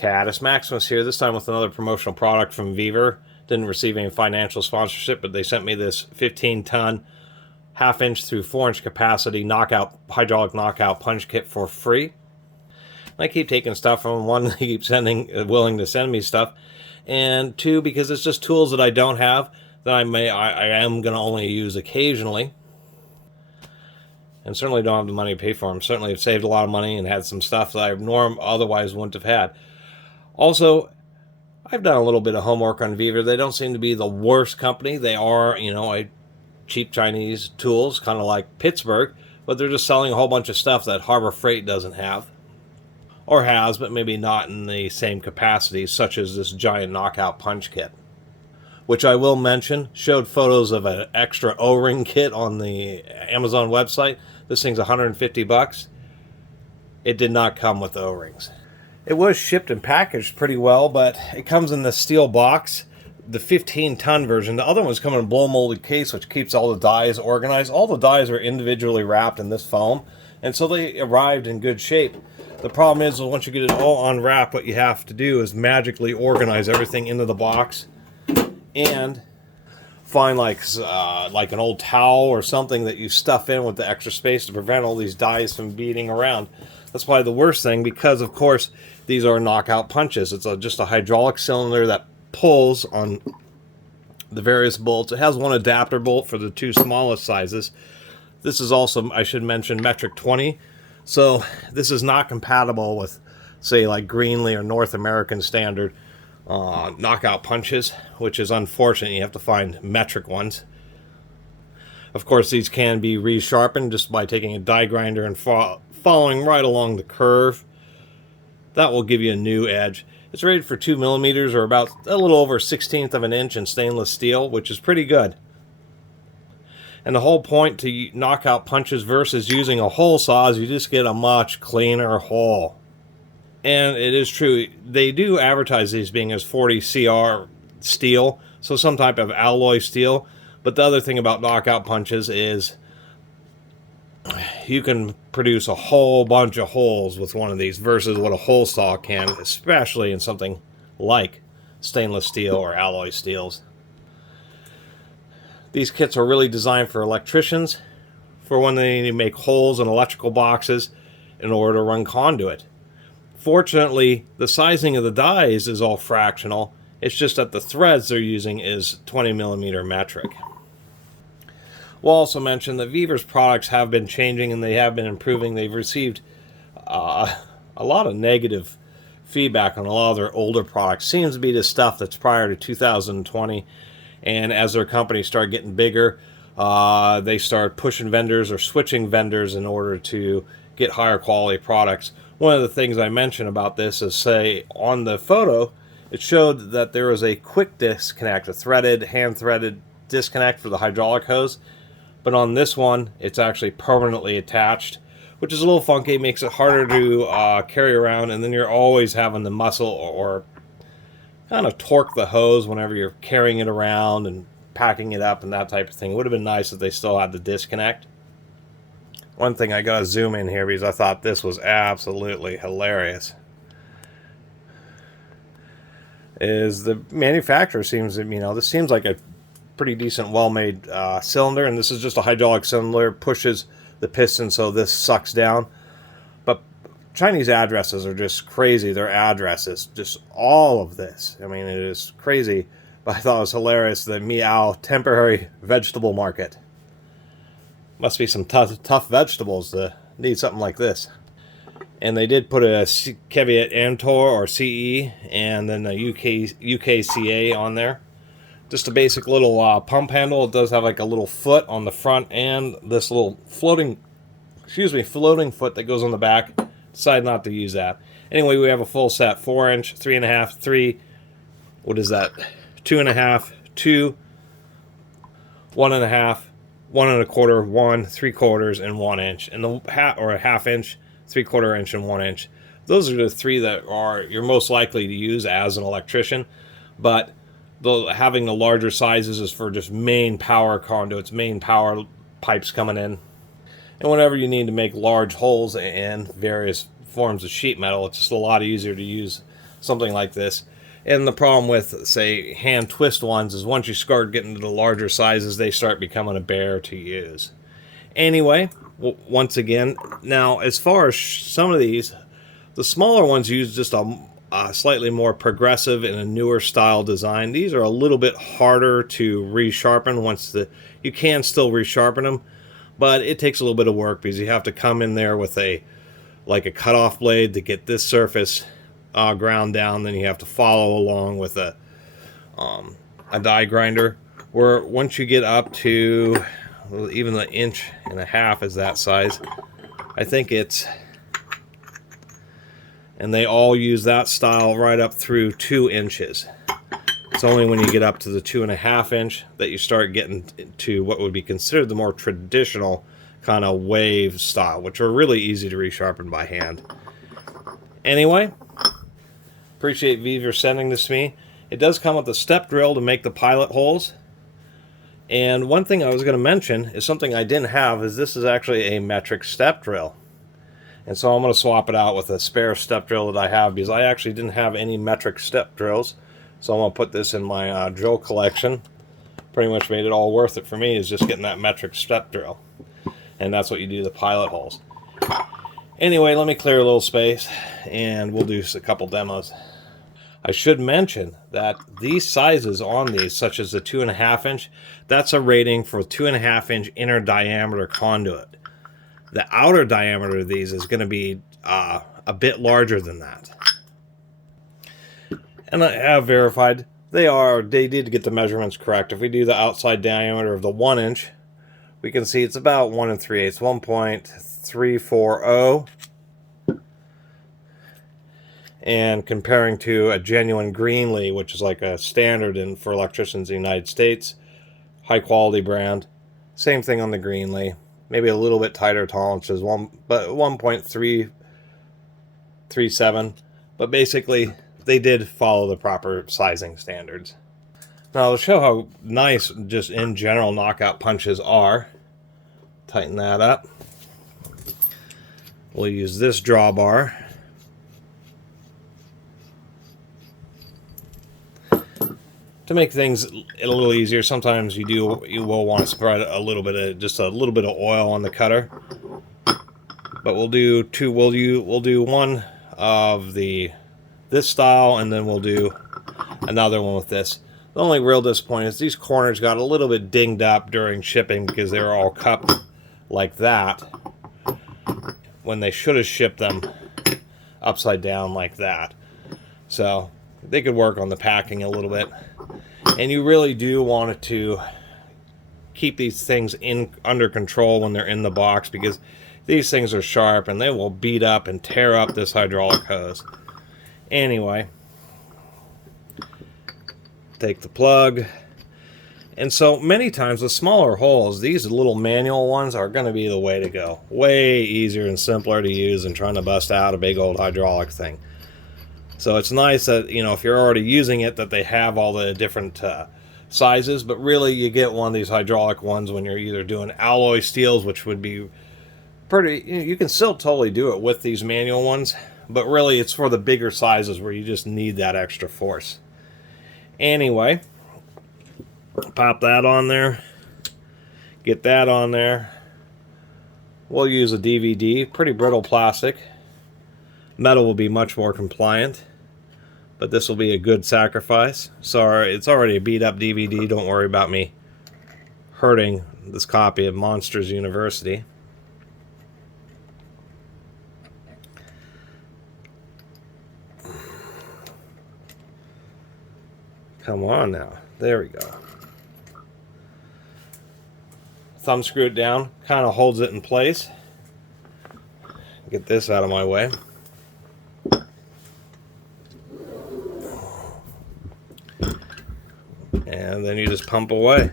Catus. Maximus here, this time with another promotional product from Vevor. Didn't receive any financial sponsorship, but they sent me this 15-ton, half-inch through 4-inch capacity hydraulic knockout punch kit for free. And I keep taking stuff from them. One, they keep willing to send me stuff, and two, because it's just tools that I don't have that I am going to only use occasionally, and certainly don't have the money to pay for them. Certainly have saved a lot of money and had some stuff that I otherwise wouldn't have had. Also, I've done a little bit of homework on Vevor. They don't seem to be the worst company. They are, cheap Chinese tools, kind of like Pittsburgh, but they're just selling a whole bunch of stuff that Harbor Freight doesn't have, or has, but maybe not in the same capacity, such as this giant knockout punch kit, which I will mention, showed photos of an extra O-ring kit on the Amazon website. This thing's $150. It did not come with O-rings. It was shipped and packaged pretty well, but it comes in the steel box, the 15-ton version. The other one's coming in a blow-molded case, which keeps all the dies organized. All the dies are individually wrapped in this foam, and so they arrived in good shape. The problem is, once you get it all unwrapped, what you have to do is magically organize everything into the box and find like an old towel or something that you stuff in with the extra space to prevent all these dies from beating around. That's probably the worst thing, because of course these are knockout punches. It's just a hydraulic cylinder that pulls on the various bolts. It has one adapter bolt for the two smallest sizes. This is also, I should mention, metric 20. So this is not compatible with, say, like Greenlee or North American standard knockout punches, which is unfortunate. You have to find metric ones. Of course, these can be resharpened just by taking a die grinder and following right along the curve. That will give you a new edge. It's rated for 2 millimeters, or about a little over 1/16 of an inch in stainless steel, which is pretty good. And the whole point to knockout punches versus using a hole saw is you just get a much cleaner hole. And it is true, they do advertise these being as 40 CR steel, so some type of alloy steel. But the other thing about knockout punches is you can produce a whole bunch of holes with one of these versus what a hole saw can, especially in something like stainless steel or alloy steels. These kits are really designed for electricians, for when they need to make holes in electrical boxes in order to run conduit. Fortunately, the sizing of the dies is all fractional. It's just that the threads they're using is 20 millimeter metric. We'll also mention that Vevor's products have been changing and they have been improving. They've received a lot of negative feedback on a lot of their older products. Seems to be the stuff that's prior to 2020. And as their companies start getting bigger, they start pushing vendors or switching vendors in order to get higher quality products. One of the things I mentioned about this is, say, on the photo, it showed that there was a quick disconnect, a hand-threaded disconnect for the hydraulic hose. But on this one, it's actually permanently attached, which is a little funky. It makes it harder to carry around, and then you're always having the muscle or kind of torque the hose whenever you're carrying it around and packing it up and that type of thing. It would have been nice if they still had the disconnect. One thing, I gotta zoom in here because I thought this was absolutely hilarious, is the manufacturer seems to, this seems like a pretty decent, well-made cylinder, and this is just a hydraulic cylinder, pushes the piston so this sucks down. But Chinese addresses are just crazy. Their addresses, just all of this. I mean, it is crazy, but I thought it was hilarious. The Meow Temporary Vegetable Market. Must be some tough vegetables to need something like this. And they did put a Caveat Emptor or CE and then a UKCA on there. Just a basic little pump handle. It does have like a little foot on the front and this little floating foot that goes on the back. Decided not to use that. Anyway, we have a full set: 4-inch, 3.5, 3. What is that? 2.5, 2, 1.5, 1.25, 1, 3/4, and 1 inch, and a half-inch, 3/4 inch, and 1 inch. Those are the three that you're most likely to use as an electrician. But having the larger sizes is for just main power conduits, main power pipes coming in. And whenever you need to make large holes in various forms of sheet metal, it's just a lot easier to use something like this. And the problem with, say, hand twist ones is once you start getting to the larger sizes, they start becoming a bear to use. Anyway, once again, now as far as some of these, the smaller ones use just a slightly more progressive and a newer style design. These are a little bit harder to resharpen. You can still resharpen them, but it takes a little bit of work because you have to come in there with a cutoff blade to get this surface ground down. Then you have to follow along with a die grinder. Where once you get up to even the 1.5 inches is that size, I think it's, and they all use that style right up through 2 inches. It's only when you get up to the 2.5 inch that you start getting to what would be considered the more traditional kind of wave style, which are really easy to resharpen by hand. Anyway, appreciate Vevor sending this to me. It does come with a step drill to make the pilot holes. And one thing I was going to mention is something I didn't have, is this is actually a metric step drill. And so I'm going to swap it out with a spare step drill that I have, because I actually didn't have any metric step drills. So I'm going to put this in my drill collection. Pretty much made it all worth it for me, is just getting that metric step drill. And that's what you do the pilot holes. Anyway, let me clear a little space and we'll do a couple demos. I should mention that these sizes on these, such as the 2.5 inch, that's a rating for 2.5 inch inner diameter conduit. The outer diameter of these is going to be a bit larger than that. And I have verified they did get the measurements correct. If we do the outside diameter of the 1 inch, we can see it's about 1 3/8, 1.340. And comparing to a genuine Greenlee, which is like a standard for electricians in the United States, high quality brand, same thing on the Greenlee. Maybe a little bit tighter tolerances, but 1.337. But basically, they did follow the proper sizing standards. Now, to show how nice, just in general, KnockOut punches are, tighten that up. We'll use this drawbar. To make things a little easier, sometimes you will want to spread a little bit of oil on the cutter. But we'll do two. We'll do one of this style, and then we'll do another one with this. The only real disappointment is these corners got a little bit dinged up during shipping because they were all cupped like that when they should have shipped them upside down like that. So they could work on the packing a little bit. And you really do want it to keep these things under control when they're in the box, because these things are sharp and they will beat up and tear up this hydraulic hose. Anyway, take the plug. And so many times with smaller holes, these little manual ones are going to be the way to go. Way easier and simpler to use than trying to bust out a big old hydraulic thing. So it's nice that, you know, if you're already using it, that they have all the different sizes. But really, you get one of these hydraulic ones when you're either doing alloy steels, which would be pretty, you can still totally do it with these manual ones. But really, it's for the bigger sizes where you just need that extra force. Anyway, pop that on there. Get that on there. We'll use a DVD, pretty brittle plastic. Metal will be much more compliant, but this will be a good sacrifice. Sorry, it's already a beat up DVD. Don't worry about me hurting this copy of Monsters University. Come on now. There we go. Thumb screw it down, kind of holds it in place. Get this out of my way. And then you just pump away.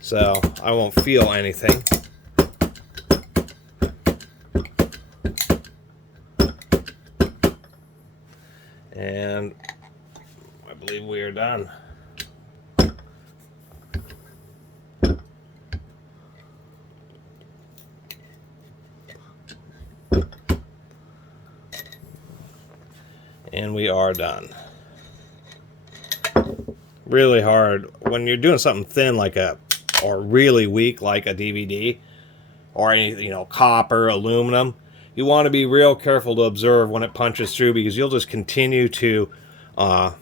So I won't feel anything. And I believe we are done. And we are done. Really hard when you're doing something thin like or really weak like a DVD or any, copper, aluminum. You want to be real careful to observe when it punches through, because you'll just continue to pump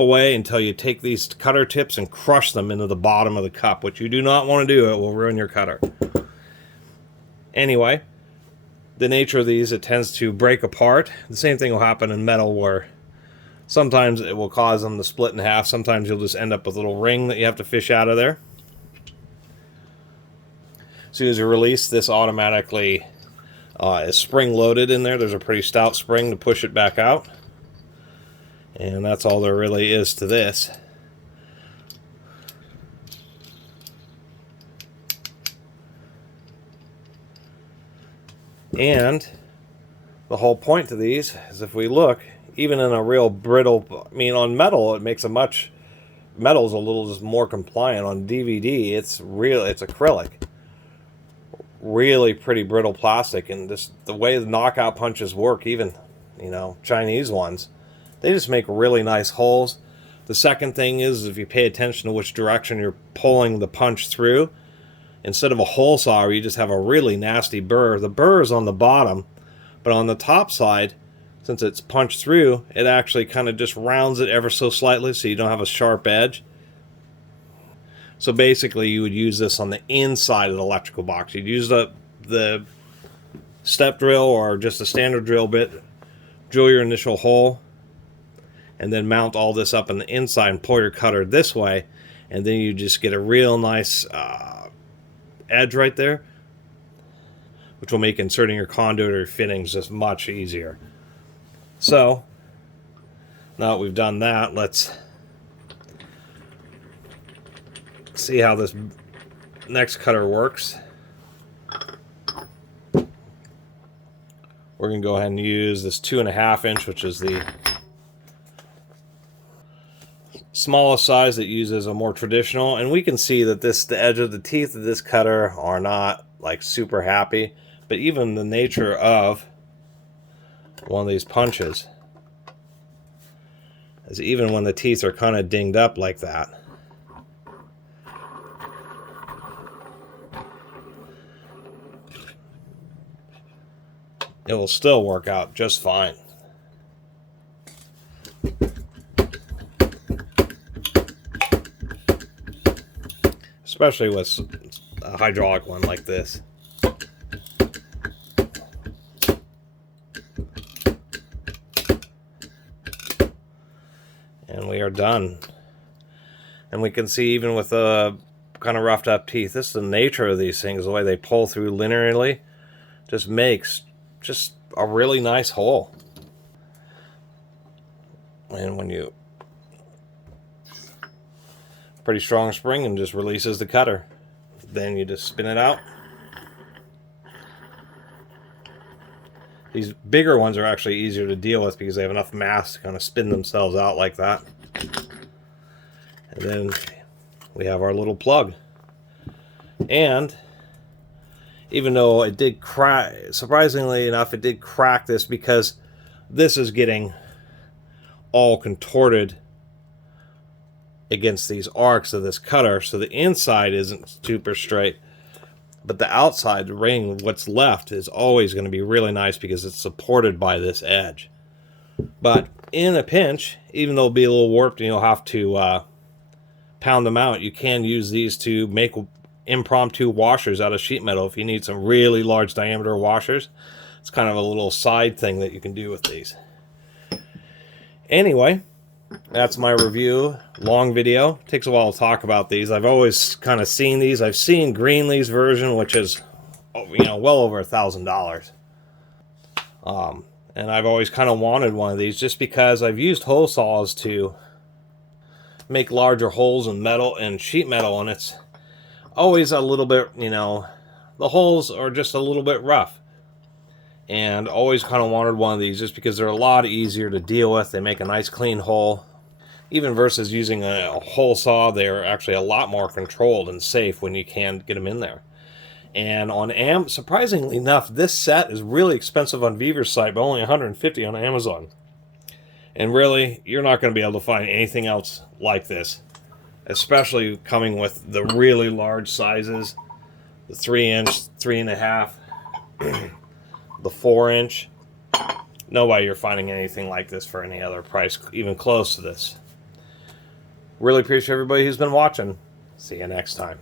away until you take these cutter tips and crush them into the bottom of the cup, which you do not want to do. It will ruin your cutter. Anyway, the nature of these, it tends to break apart. The same thing will happen in metal, where sometimes it will cause them to split in half. Sometimes you'll just end up with a little ring that you have to fish out of there. As soon as you release, this automatically is spring loaded in there. There's a pretty stout spring to push it back out. And that's all there really is to this. And the whole point to these is, if we look, even in a real brittle, on metal, it makes metal's a little just more compliant. On DVD, it's acrylic. Really pretty brittle plastic, and just the way the knockout punches work, even, Chinese ones, they just make really nice holes. The second thing is, if you pay attention to which direction you're pulling the punch through, instead of a hole saw where you just have a really nasty burr, the burr is on the bottom, but on the top side, since it's punched through, it actually kind of just rounds it ever so slightly, so you don't have a sharp edge. So basically, you would use this on the inside of the electrical box. You'd use the step drill or just a standard drill bit, drill your initial hole, and then mount all this up on the inside and pull your cutter this way, and then you just get a real nice edge right there, which will make inserting your conduit or your fittings just much easier. So, now that we've done that, let's see how this next cutter works. We're going to go ahead and use this 2.5 inch, which is the smallest size that uses a more traditional. And we can see that the edge of the teeth of this cutter are not like super happy, but even the nature of one of these punches is, even when the teeth are kind of dinged up like that, it will still work out just fine. Especially with a hydraulic one like this. And we are done. And we can see, even with the kind of roughed up teeth, this is the nature of these things, the way they pull through linearly, just makes just a really nice hole. And when you, pretty strong spring, and just releases the cutter, then you just spin it out. These bigger ones are actually easier to deal with because they have enough mass to kind of spin themselves out like that. And then we have our little plug. And even though it did crack, surprisingly enough, it did crack this, because this is getting all contorted against these arcs of this cutter, so the inside isn't super straight, but the outside, the ring, what's left, is always going to be really nice because it's supported by this edge. But in a pinch, even though it'll be a little warped and you'll have to pound them out, you can use these to make impromptu washers out of sheet metal if you need some really large diameter washers. It's kind of a little side thing that you can do with these. Anyway, that's my review. Long video. Takes a while to talk about these. I've always kind of seen these. I've seen Greenlee's version, which is, well over $1,000. And I've always kind of wanted one of these, just because I've used hole saws to make larger holes in metal and sheet metal, and it's always a little bit, the holes are just a little bit rough. And always kind of wanted one of these, just because they're a lot easier to deal with. They make a nice clean hole. Even versus using a hole saw, they're actually a lot more controlled and safe when you can get them in there. And on surprisingly enough, this set is really expensive on Vevor's site, but only $150 on Amazon. And really, you're not going to be able to find anything else like this, especially coming with the really large sizes, the 3-inch, 3.5, the 4-inch. No way you're finding anything like this for any other price, even close to this. Really appreciate everybody who's been watching. See you next time.